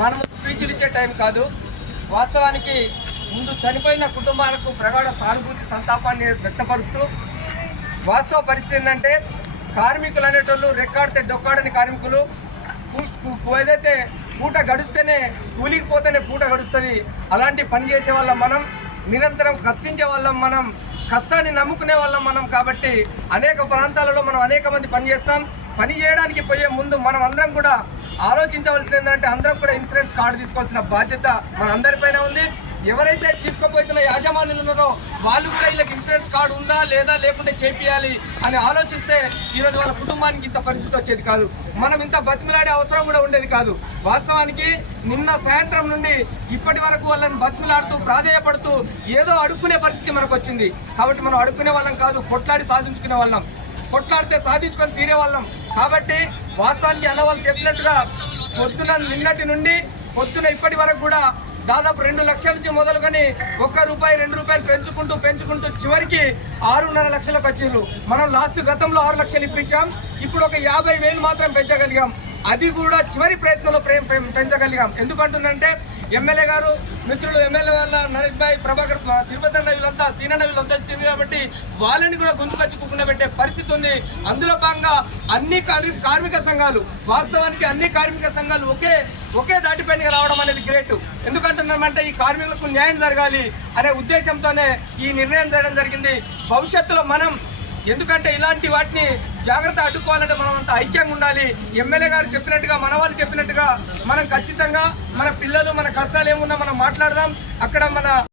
మనం స్పీచ్లు ఇచ్చే టైం కాదు. వాస్తవానికి ముందు చనిపోయిన కుటుంబాలకు ప్రగాఢ సానుభూతి సంతాపాన్ని వ్యక్తపరుస్తూ వాస్తవ పరిస్థితి ఏంటంటే కార్మికులు అనేటోళ్ళు రెక్కాడితే డొక్కాడని కార్మికులు ఏదైతే పూట గడిస్తేనే కూలికి పోతేనే పూట గడుస్తుంది. అలాంటి పని చేసే వాళ్ళం మనం నిరంతరం కష్టించే వాళ్ళం మనం కష్టాన్ని నమ్ముకునే వాళ్ళం మనం కాబట్టి అనేక ప్రాంతాలలో మనం అనేక మంది పని చేస్తాం పని చేయడానికి పోయే ముందు మనం అందరం కూడా ఆలోచించవలసింది ఏంటంటే అందరం కూడా ఇన్సూరెన్స్ కార్డు తీసుకోవాల్సిన బాధ్యత మనందరిపైన ఉంది. ఎవరైతే తీసుకోపోతున్న యాజమాన్యులు ఉన్నారో వాళ్ళు కూడా వీళ్ళకి ఇన్సూరెన్స్ కార్డు ఉందా లేదా లేకుంటే చేపియాలి అని ఆలోచిస్తే ఈరోజు వాళ్ళ కుటుంబానికి ఇంత పరిస్థితి వచ్చేది కాదు. మనం ఇంత బతిమలాడే అవసరం కూడా ఉండేది కాదు. వాస్తవానికి నిన్న సాయంత్రం నుండి ఇప్పటి వరకు వాళ్ళని బతిమలాడుతూ ప్రాధేయపడుతూ ఏదో అడుక్కునే పరిస్థితి మనకు వచ్చింది. కాబట్టి మనం అడుక్కునే వాళ్ళం కాదు కొట్లాడి సాధించుకునే వాళ్ళం. కొట్లాడితే సాధించుకొని తీరే వాళ్ళం. కాబట్టి వాస్తవానికి అన్న వాళ్ళు చెప్పినట్టుగా పొద్దున నిన్నటి నుండి పొద్దున ఇప్పటి వరకు కూడా దాదాపు రెండు లక్షల నుంచి మొదలుకొని ఒక్క రూపాయి రెండు రూపాయలు పెంచుకుంటూ పెంచుకుంటూ చివరికి ఆరున్నర లక్షలకు ఖర్చులు మనం లాస్ట్ గతంలో ఆరు లక్షలు ఇప్పించాం. ఇప్పుడు ఒక యాభై వేలు మాత్రం పెంచగలిగాం. అది కూడా చివరి ప్రయత్నంలో ప్రేమ పెంచగలిగాం. ఎందుకంటుందంటే ఎమ్మెల్యే గారు మిత్రులు ఎమ్మెల్యే వాళ్ళ నరేష్ భాయ్ ప్రభాకర్ తిరుపతి అన్న వీళ్ళంతా సీనన్న వీళ్ళంతా వచ్చింది కాబట్టి వాళ్ళని కూడా గుంజుకొచ్చి పెట్టే పరిస్థితి ఉంది. అందులో భాగంగా అన్ని కార్మిక సంఘాలు వాస్తవానికి అన్ని కార్మిక సంఘాలు ఒకే ఒకే దాటిపైన రావడం అనేది గ్రేట్ ఎందుకంటున్నామంటే ఈ కార్మికులకు న్యాయం జరగాలి అనే ఉద్దేశంతోనే ఈ నిర్ణయం చేయడం జరిగింది. భవిష్యత్తులో మనం ఎందుకంటే ఇలాంటి వాటిని జాగ్రత్త అడ్డుకోవాలంటే మనం అంత ఐక్యంగా ఉండాలి. ఎమ్మెల్యే గారు చెప్పినట్టుగా మన వాళ్ళు చెప్పినట్టుగా మనం ఖచ్చితంగా మన పిల్లలు మన కష్టాలు ఏమున్నా మనం మాట్లాడదాం. అక్కడ మన